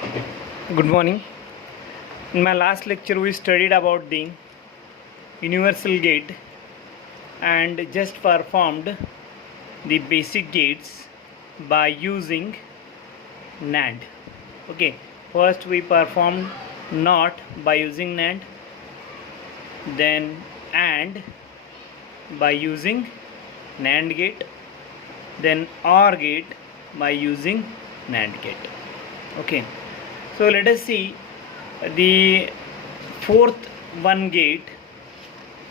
Good morning. In my last lecture, we studied about the universal gate and just performed the basic gates by using NAND. Okay, first we performed NOT by using NAND, then AND by using NAND gate, then OR gate by using NAND gate. Okay, so let us see the fourth one gate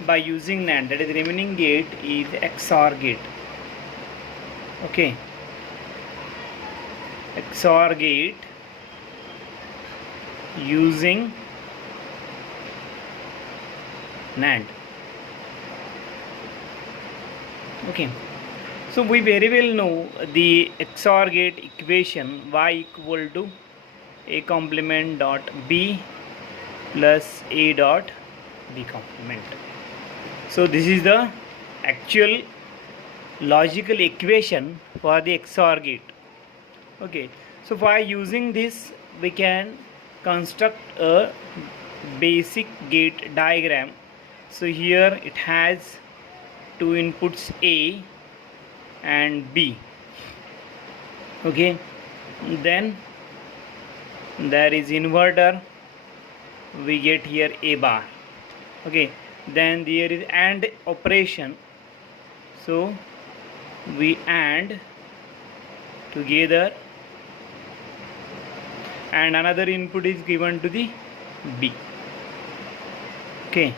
by using NAND, that is remaining gate is XOR gate. Okay, XOR gate using NAND. Okay, so we very well know the XOR gate equation y equal to a complement dot b plus a dot b complement. So this is the actual logical equation for the XOR gate. Okay, so by using this we can construct a basic gate diagram. So here it has two inputs A and B. Okay, then there is inverter, we get here A bar. Okay, then there is AND operation, so we AND together and another input is given to the B. Okay,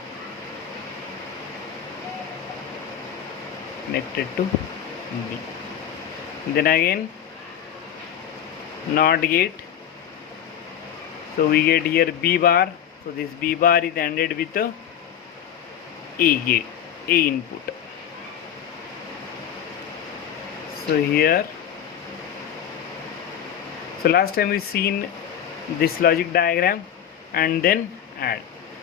connected to B. Then again NOT gate, so we get here B bar, so this B bar is ANDed with a gate, A input. So here, so last time we seen this logic diagram and then add.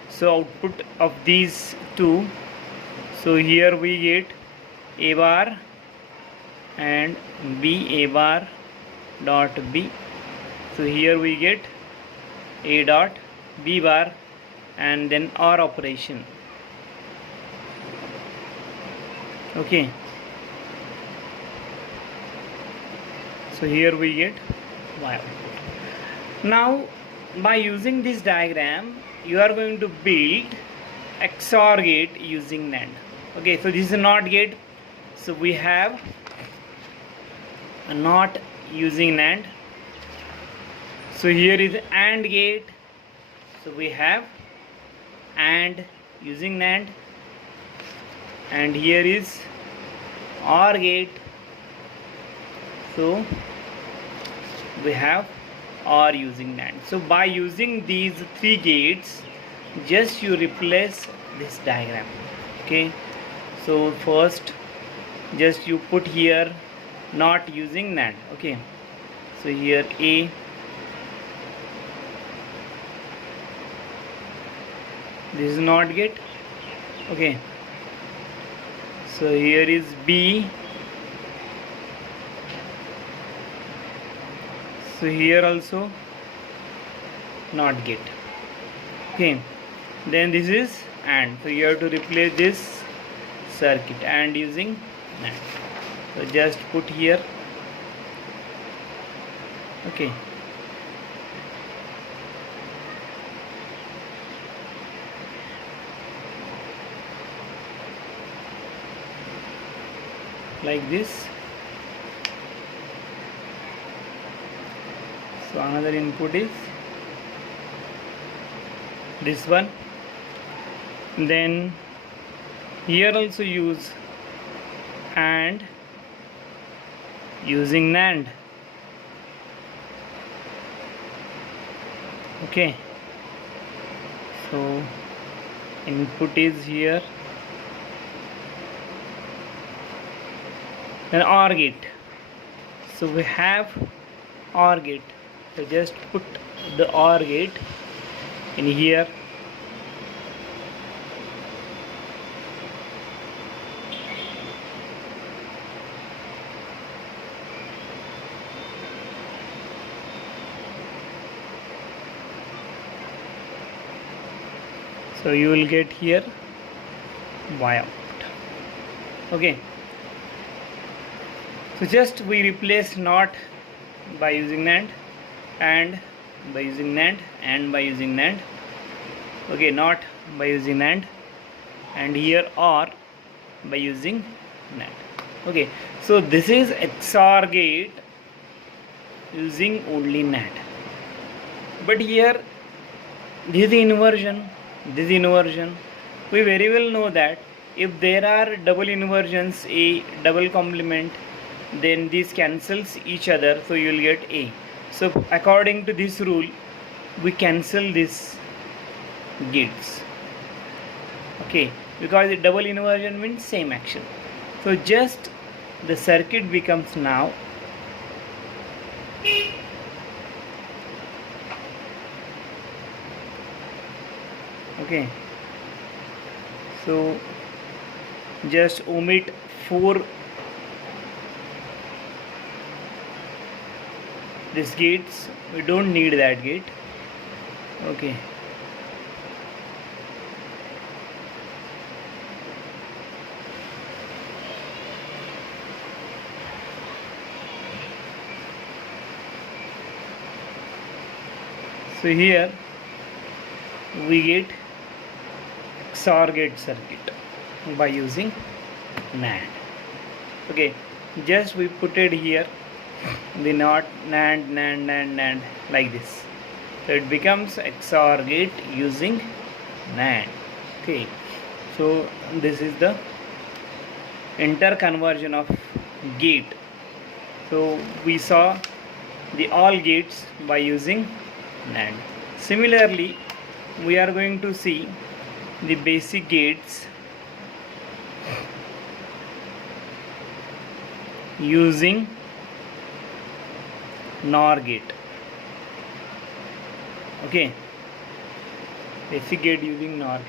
So output of these two, so here we get A bar and B A bar dot B. So here we get A dot B bar and then OR operation. Okay, so here we get Y output. Now by using this diagram you are going to build XOR gate using NAND. Okay, so this is a NOT gate, so we have a NOT using NAND. So here is AND gate, so we have AND using NAND, and here is OR gate, so we have OR using NAND. So by using these three gates, just you replace this diagram. Okay, so first just you put here NOT using NAND. Okay, so here A, this is NOT gate. Okay, so here is B, so here also NOT gate. Okay, then this is AND, so you have to replace this circuit AND using NAND. So just put here. Okay, like this. So another input is this one. Then here also use AND using NAND. Okay, so input is here, then OR gate, so we have OR gate, so just put the OR gate in here. So you will get here y out. Okay, so just we replace not by using NAND, and by using NAND, and by using NAND. Okay, not by using NAND, and here or by using NAND. Okay, so this is XOR gate using only NAND. But here this is inversion, this is inversion. We very well know that if there are double inversions, a double complement, then this cancels each other, so you will get A. So according to this rule, we cancel this gates. Okay, because the double inversion means same action. So just the circuit becomes now okay. So just omit 4 these gates, we don't need that gate. Okay, so here we get XOR gate circuit by using NAND. Okay, just we put it here the not NAND, NAND, NAND, NAND like this. So it becomes XOR gate using NAND. Okay, so this is the interconversion of gate. So we saw the all gates by using NAND. Similarly, we are going to see the basic gates using NOR gate. Okay, basic gate using NOR gate.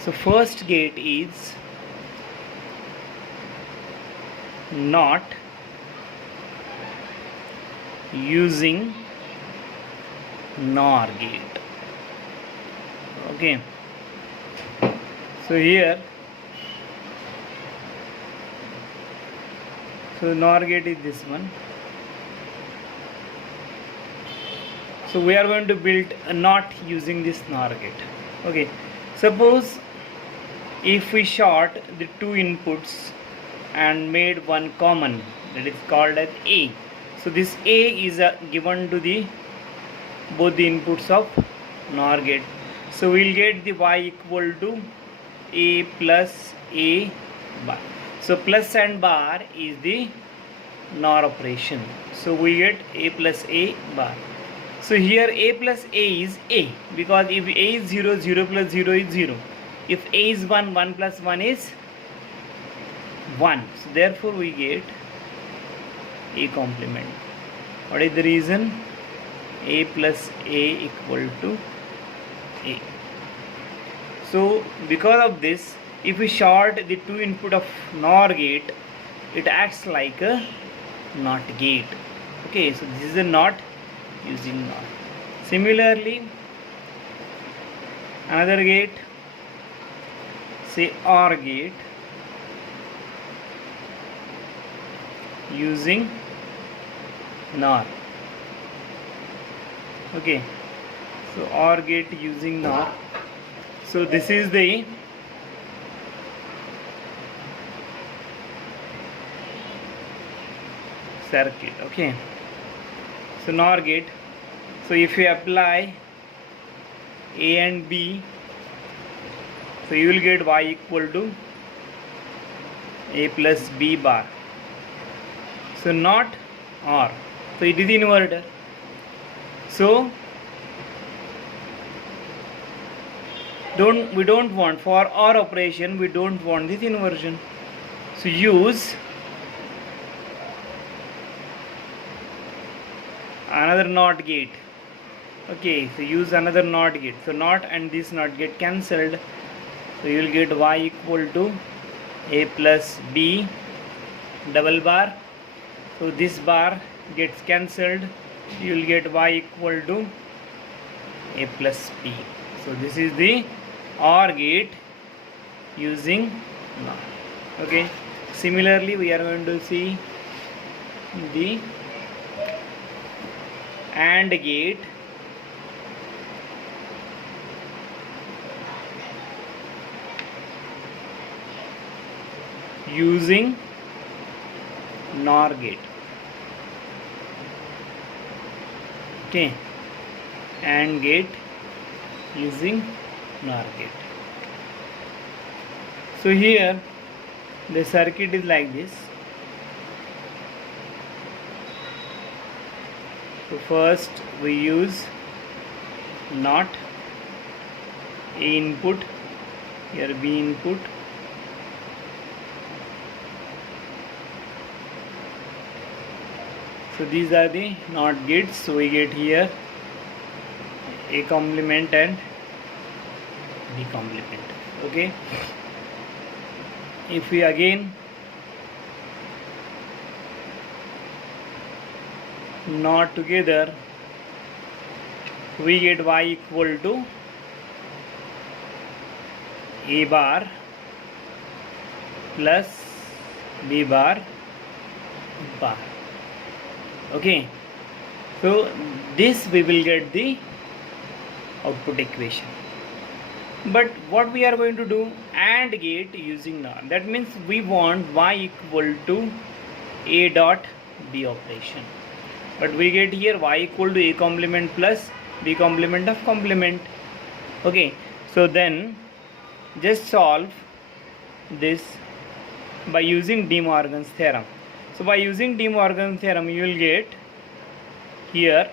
So first gate is not using NOR gate. Okay, so here so NOR gate is this one. So we are going to build a not using this NOR gate. Okay, suppose if we short the two inputs and made one common, that is called as A. So this A is given to the both the inputs of NOR gate. So we will get the y equal to A plus A bar. So plus and bar is the NOR operation. So we get A plus A bar. So here A plus A is A, because if A is 0, 0 plus 0 is 0. If A is 1, 1 plus 1 is 1. So therefore we get A complement. What is the reason? A plus A equal to A. So because of this, if we short the two input of NOR gate, it acts like a NOT gate. Okay, so this is a NOT using NOR. Similarly, another gate, say OR gate using NOR. Okay, so OR gate using NOR. So this is the circuit. Okay, so NOR gate. So if you apply A and B, so you will get y equal to A plus B bar. So not OR. So it is inverter. So we don't want, for OR operation we don't want this inversion. So use another NOT gate. Okay, so use another NOT gate. So NOT and this NOT get cancelled. So you will get y equal to A plus B double bar. So this bar gets cancelled. You will get y equal to A plus B. So this is the OR gate using NOR. Okay, similarly we are going to see the AND gate using NOR gate. Okay, AND gate using NOR gate. So here the circuit is like this. So first we use NOT, A input, here B input, so these are the NOT gates. So we get here A complement and B complement. Okay, if we again NOT together, we get Y equal to A bar plus B bar bar. Okay, so this we will get the output equation. But what we are going to do, AND gate using NOR, that means we want Y equal to A dot B operation, but we get here Y equal to A complement plus B complement of complement. Okay, so then just solve this by using De Morgan's theorem. So by using De Morgan's theorem, you will get here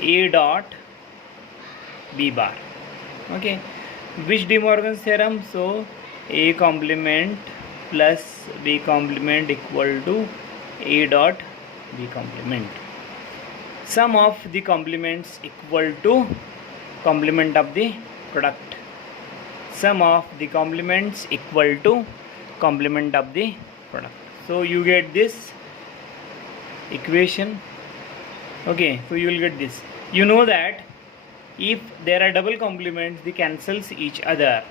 A dot B bar. Okay, which De Morgan's theorem? So A complement plus B complement equal to A dot B complement. Sum of the complements equal to complement of the product. Sum of the complements equal to complement of the product. So you get this equation. Okay, so you will get this. You know that if there are double complements, they cancels each other,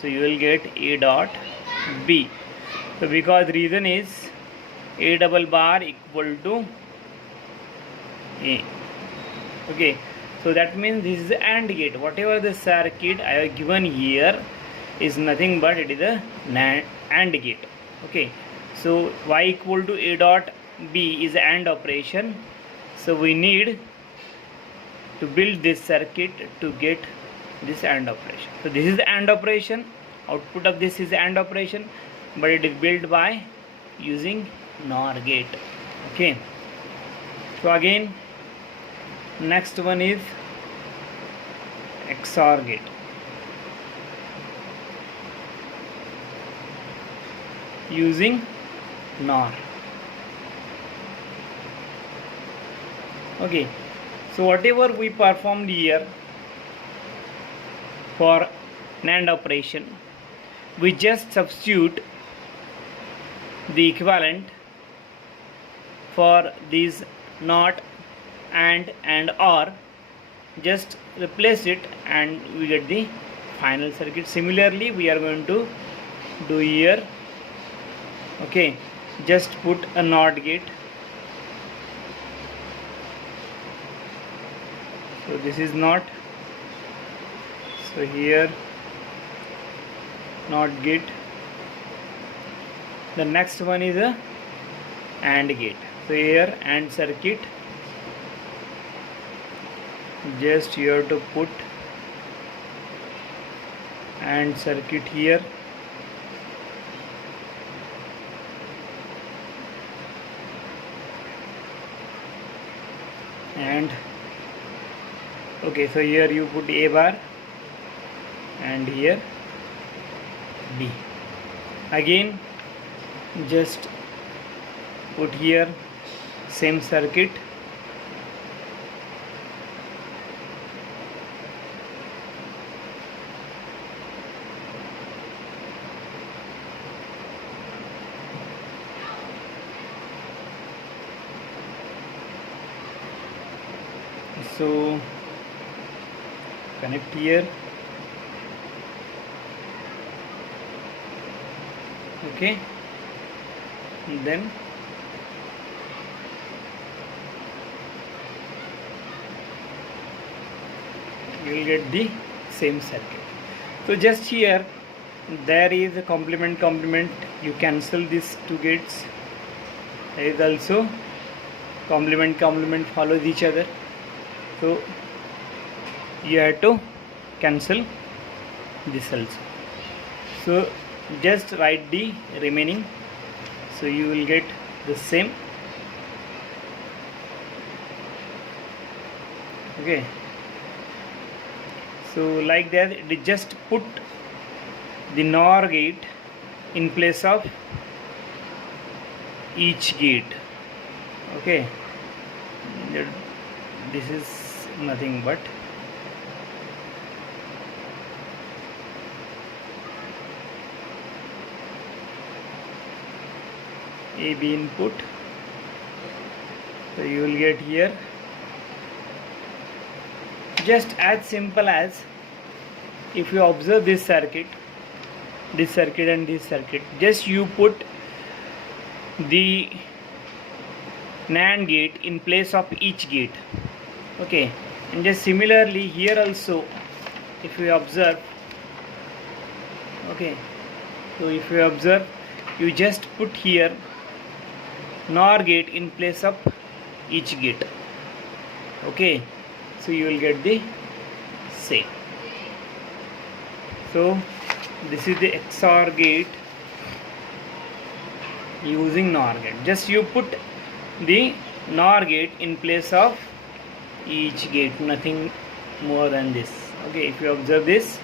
so you will get A dot B. So because reason is A double bar equal to A. Okay, so that means this is the AND gate. Whatever the circuit I have given here is nothing but it is a AND gate. Okay, so Y equal to A dot B is AND operation. So we need to build this circuit to get this AND operation. So this is the AND operation, output of this is the AND operation, but it is built by using NOR gate. Okay, so again next one is XOR gate. Using NOR. Okay, so whatever we performed here for NAND operation, we just substitute the equivalent for these NOT and OR, just replace it and we get the final circuit. Similarly we are going to do here. Okay, just put a NOT gate. So this is NOT, so here NOT gate. The next one is a AND gate. So here AND circuit, just you have to put AND circuit here. And okay, so here you put A bar and here B. Again just put here same circuit. So connect here. Okay, and then you will get the same circuit. So just here there is a complement, you cancel these two gates. There is also complement follows each other, so you have to cancel this also. So just write the remaining, so you will get the same. Okay, so like that, just put the NOR gate in place of each gate. Okay, this is nothing but AB input. So you will get here just as simple as, if you observe this circuit and this circuit, just you put the NAND gate in place of each gate. Okay, and just similarly here also, if you observe, okay, so if you observe, you just put here NOR gate in place of each gate. Okay, so you will get the same. So this is the XOR gate using NOR gate. Just you put the NOR gate in place of each gate, nothing more than this. Okay, if you observe this,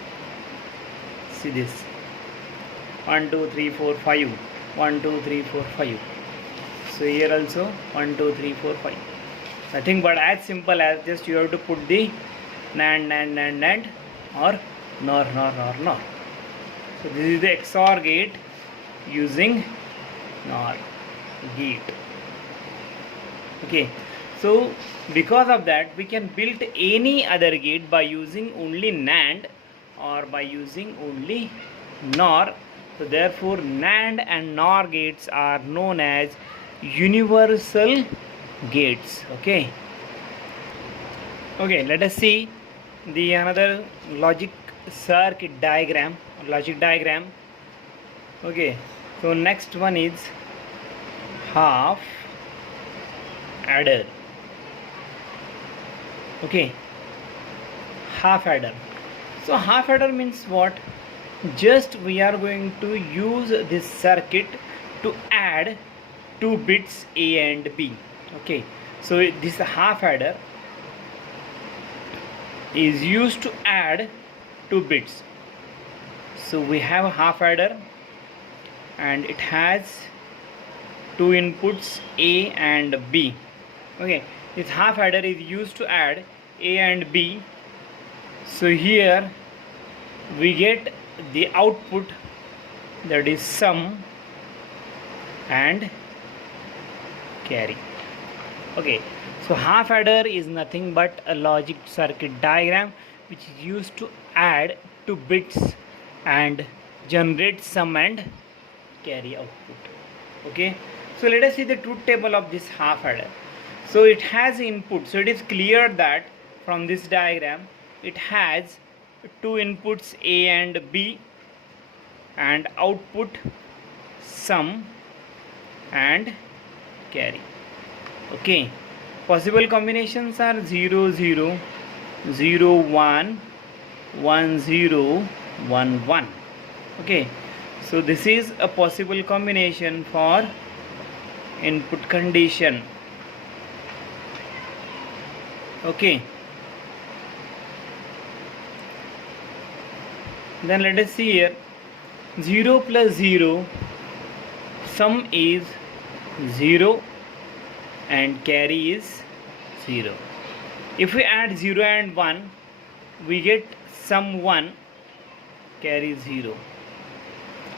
see this 1 2 3 4 5, 1 2 3 4 5. So here also 1 2 3 4 5, nothing but as simple as just you have to put the NAND or NOR. So this is the XOR gate using NOR gate. Okay, so because of that we can build any other gate by using only NAND or by using only NOR. So therefore NAND and NOR gates are known as universal gates. Okay, let us see the another logic diagram. Okay, so next one is half adder. Okay, half adder. So half adder means what? Just we are going to use this circuit to add two bits A and B. Okay, so this half adder is used to add two bits. So we have a half adder and it has two inputs A and B. Okay, this half adder is used to add A and B. So here we get the output, that is sum and carry. Okay, so half adder is nothing but a logic circuit diagram which is used to add two bits and generate sum and carry output. Okay, so let us see the truth table of this half adder. So it has input, so it is clear that from this diagram it has two inputs A and B and output sum and carry. Okay, possible combinations are 0 0 0 1 1 0 1 1. Okay, so this is a possible combination for input condition. Okay, then let us see here 0 plus 0, sum is 0 and carry is 0. If we add 0 and 1, we get sum 1, carry 0.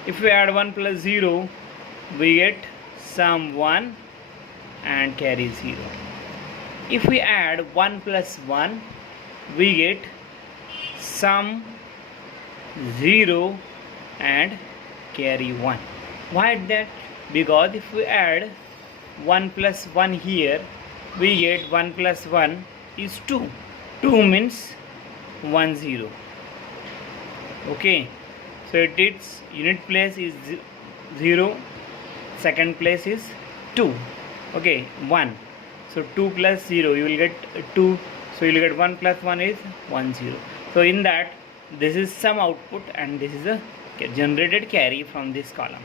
If we add 1 plus 0, we get sum 1 and carry 0. If we add 1 plus 1, we get sum 0 and carry 1. Why that? Because if we add 1 plus 1 here, we get 1 plus 1 is 2. 2 means 1 0. Okay, so its unit place is 0, second place is 2. Okay, 1. So 2 plus 0, you will get 2. So you will get 1 plus 1 is 1 0. So in that, this is some output and this is a generated carry from this column.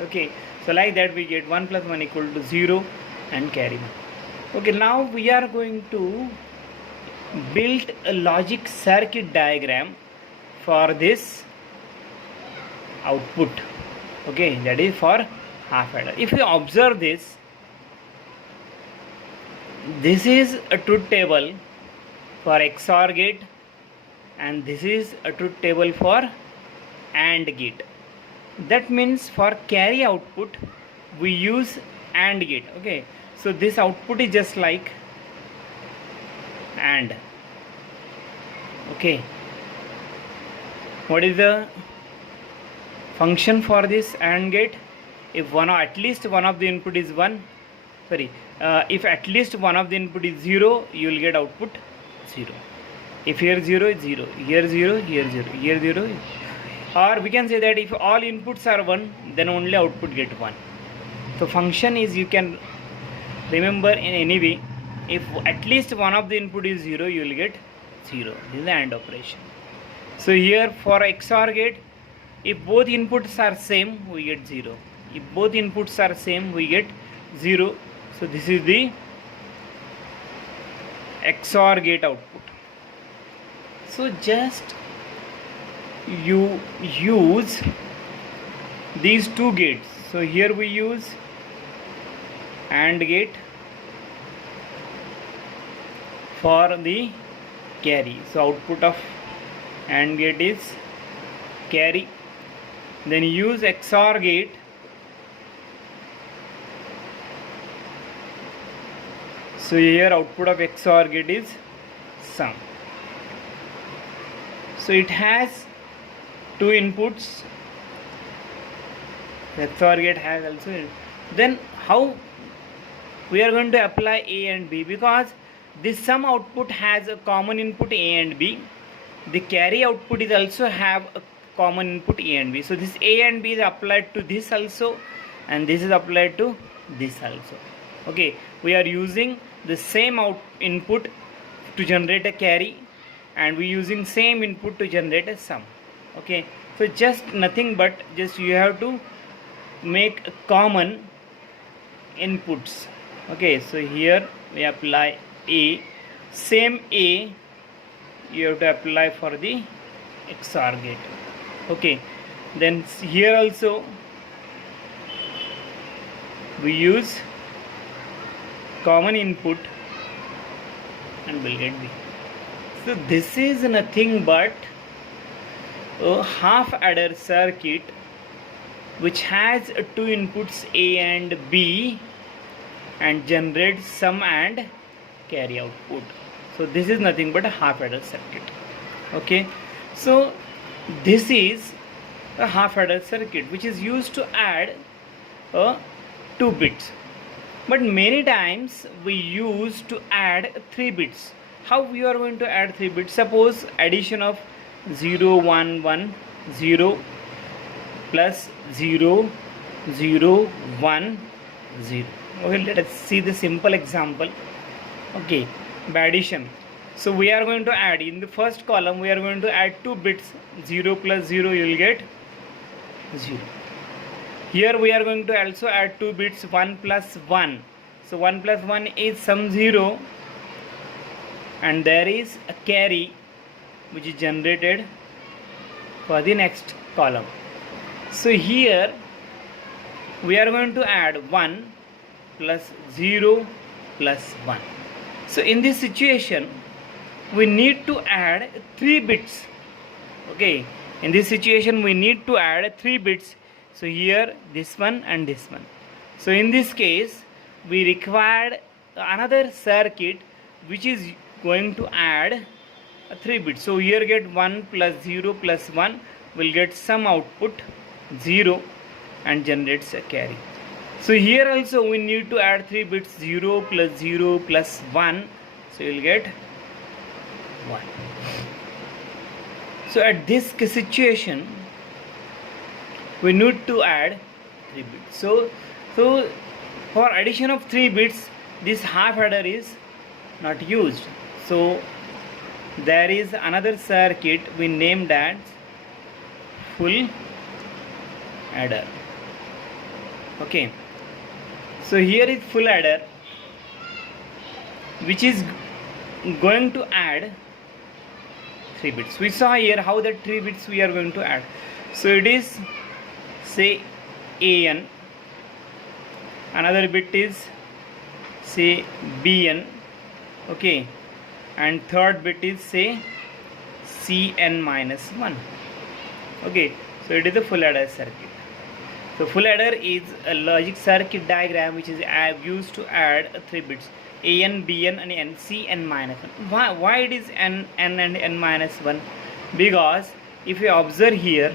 Okay, so like that we get 1 plus 1 equal to 0 and carry 1. Okay, now we are going to build a logic circuit diagram for this output. Okay, that is for half adder. If you observe this is a truth table for XOR gate and this is a truth table for AND gate. That means for carry output we use AND gate. Okay, so this output is just like AND. Okay, what is the function for this AND gate? If at least one of the input is 1, if at least one of the input is 0, you will get output 0. If here 0 is 0, here 0, here 0, here 0, or we can say that if all inputs are 1, then only output get 1. So function is, you can remember in any way, if at least one of the input is 0, you will get 0. This is the AND operation. So here for XOR gate, if both inputs are same, we get 0. If both inputs are same, we get 0. So this is the XOR gate output. So just you use these two gates. So here we use AND gate for the carry. So output of AND gate is carry. Then use XOR gate so here output of XOR gate is sum. So it has two inputs. XOR gate has also. Then how we are going to apply A and B? Because this sum output has a common input A and B. The carry output is also have a common input A and B. So this A and B is applied to this also and this is applied to this also. Okay, we are using the same input to generate a carry and we using same input to generate a sum. Okay, so just nothing but just you have to make common inputs. Okay, so here we apply A, same A you have to apply for the XOR gate. Okay, then here also we use common input and we'll get B. So this is nothing but a half adder circuit which has two inputs A and B and generates sum and carry output. So this is nothing but a half adder circuit. Okay, so this is a half adder circuit which is used to add 2 bits, but many times we use to add 3 bits. How we are going to add 3 bits? Suppose addition of 0 1 1 0 plus 0 0 1 0. Okay, let us see the simple example. Okay, by addition, so we are going to add in the first column, we are going to add 2 bits. 0 plus 0 you will get 0. Here we are going to also add 2 bits, 1 plus 1. So 1 plus 1 is sum 0 and there is a carry which is generated for the next column. So here we are going to add 1 plus 0 plus 1. So in this situation we need to add 3 bits. Okay, in this situation we need to add 3 bits. So here this one and this one. So in this case we required another circuit which is going to add 3 bits. So here get 1 plus 0 plus 1 will get some output 0 and generates a carry. So here also we need to add 3 bits, 0 plus 0 plus 1, so you will get 1. So at this situation we need to add 3 bits. So for addition of 3 bits, this half adder is not used. So there is another circuit we named as full adder. Okay, so here is full adder, which is going to add 3 bits. We saw here how the 3 bits we are going to add. So it is, say, AN, another bit is, say, BN, okay, and third bit is, say, CN minus 1. Okay, so it is a full adder circuit. So full adder is a logic circuit diagram which is used to add 3 bits, AN, BN and N, CN minus 1. Why it is N and N minus 1? Because if you observe here,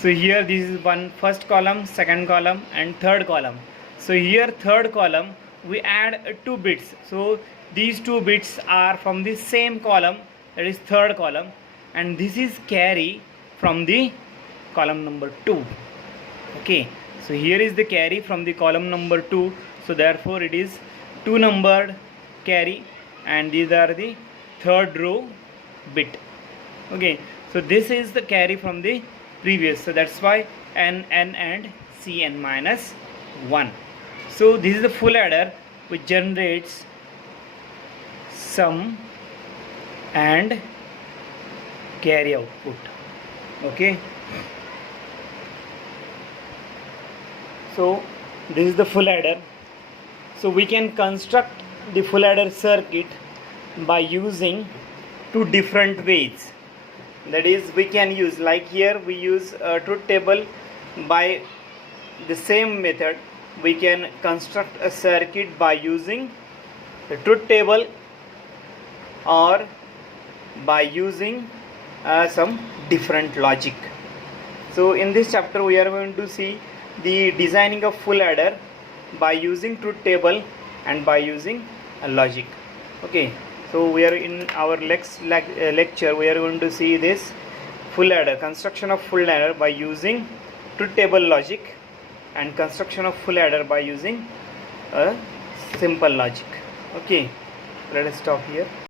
so here this is one first column, second column and third column. So here third column we add 2 bits. So these 2 bits are from the same column, that is third column, and this is carry from the column number 2. Okay, so here is the carry from the column number 2, so therefore it is 2 numbered carry, and these are the third row bit. Okay, so this is the carry from the previous, so that's why N and Cn minus 1. So this is the full adder which generates sum and carry output. Okay, so this is the full adder. So we can construct the full adder circuit by using 2 different ways. That is, we can use, like here we use a truth table. By the same method we can construct a circuit by using the truth table or by using some different logic. So in this chapter we are going to see the designing of full adder by using truth table and by using a logic. Okay, so we are in our next lecture we are going to see this full adder, construction of full adder by using truth table logic and construction of full adder by using a simple logic. Okay, let us stop here.